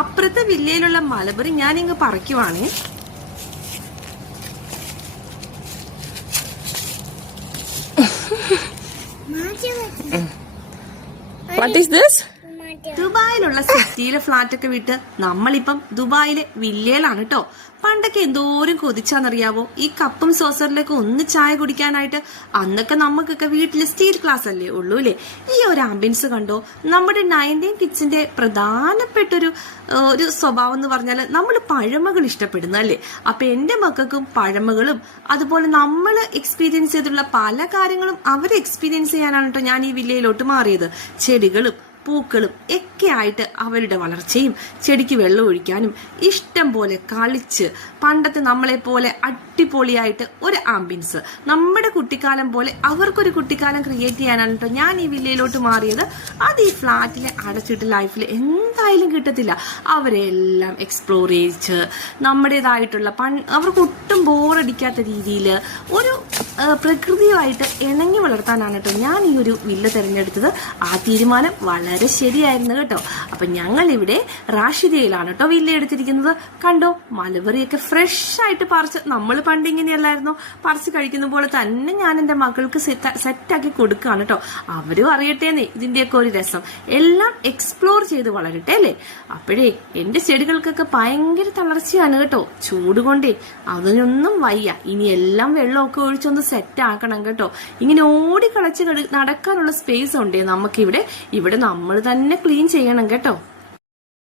അപ്പുറത്തെ വില്ലയിലുള്ള മലബറി ഞാൻ ഇങ്ങ് പറിക്കുവാണേ. What is this? ദുബായിലുള്ള സിറ്റിയിലെ ഫ്ലാറ്റ് ഒക്കെ വിട്ട് നമ്മളിപ്പം ദുബായിലെ വില്ലയിലാണ് കേട്ടോ. പണ്ടൊക്കെ എന്തോരം കൊതിച്ചാന്നറിയാവോ ഈ കപ്പും സോസറിലൊക്കെ ഒന്ന് ചായ കുടിക്കാനായിട്ട്. അന്നൊക്കെ നമുക്കൊക്കെ വീട്ടിൽ സ്റ്റീൽ ഗ്ലാസ് അല്ലേ ഉള്ളൂ അല്ലേ. ഈ ഒരു ആംബിയൻസ് കണ്ടോ. നമ്മുടെ 90s കിഡ്സിന്റെ പ്രധാനപ്പെട്ടൊരു സ്വഭാവം എന്ന് പറഞ്ഞാൽ നമ്മൾ പഴമകൾ ഇഷ്ടപ്പെടുന്നു അല്ലേ. അപ്പൊ എന്റെ മക്കൾക്കും പഴമകളും അതുപോലെ നമ്മൾ എക്സ്പീരിയൻസ് ചെയ്തിട്ടുള്ള പല കാര്യങ്ങളും അവരെ എക്സ്പീരിയൻസ് ചെയ്യാനാണ് കേട്ടോ ഞാൻ ഈ വില്ലയിലോട്ട് മാറിയത്. ചെടികളും പൂക്കളും ഒക്കെ ആയിട്ട് അവരുടെ വളർച്ചയും ചെടിക്ക് വെള്ളം ഒഴിക്കാനും ഇഷ്ടം പോലെ കളിച്ച് പണ്ടത്തെ നമ്മളെ പോലെ അടിപൊളിയായിട്ട് ഒരു ആംബിയൻസ് നമ്മുടെ കുട്ടിക്കാലം പോലെ അവർക്കൊരു കുട്ടിക്കാലം ക്രിയേറ്റ് ചെയ്യാനാണ് കേട്ടോ ഞാൻ ഈ വില്ലയിലോട്ട് മാറിയത്. അത് ഈ ഫ്ലാറ്റിലെ അടച്ചിട്ട് ലൈഫിൽ എന്തായാലും കിട്ടത്തില്ല. അവരെല്ലാം എക്സ്പ്ലോർ ചെയ്യിച്ച് നമ്മുടേതായിട്ടുള്ള അവർക്ക് ഒട്ടും ബോറടിക്കാത്ത രീതിയിൽ ഒരു പ്രകൃതിയുമായിട്ട് ഇണങ്ങി വളർത്താനാണ് കേട്ടോ ഞാൻ ഈ ഒരു വില്ല തിരഞ്ഞെടുത്തത്. ആ തീരുമാനം വളരെ ശരിയായിരുന്നു കേട്ടോ. അപ്പൊ ഞങ്ങൾ ഇവിടെ റാഷിദയിലാണ് കേട്ടോ വില്ല എടുത്തിരിക്കുന്നത്. കണ്ടോ മലബറിയൊക്കെ ഫ്രഷ് ആയിട്ട് പറിച്ച്, നമ്മൾ പണ്ട് ഇങ്ങനെയല്ലായിരുന്നോ പറിച്ച് കഴിക്കുന്ന പോലെ തന്നെ ഞാൻ എന്റെ മക്കൾക്ക് സെറ്റാക്കി കൊടുക്കുകയാണ് കേട്ടോ. അവരും അറിയട്ടേന്നേ ഇതിന്റെയൊക്കെ ഒരു രസം. എല്ലാം എക്സ്പ്ലോർ ചെയ്ത് വളരട്ടെ അല്ലേ. അപ്പോഴേ എന്റെ ചെടികൾക്കൊക്കെ ഭയങ്കര തളർച്ചയാണ് കേട്ടോ. ചൂട് കൊണ്ടേ അതിനൊന്നും വയ്യ. ഇനി എല്ലാം വെള്ളമൊക്കെ ഒഴിച്ചൊന്ന് സെറ്റ് ആക്കണം കേട്ടോ. ഇങ്ങനെ ഓടിക്കളച്ച് നടക്കാനുള്ള സ്പേസ് ഉണ്ടേ നമുക്കിവിടെ. ഇവിടെ നമ്മൾ തന്നെ ക്ലീൻ ചെയ്യണം കേട്ടോ.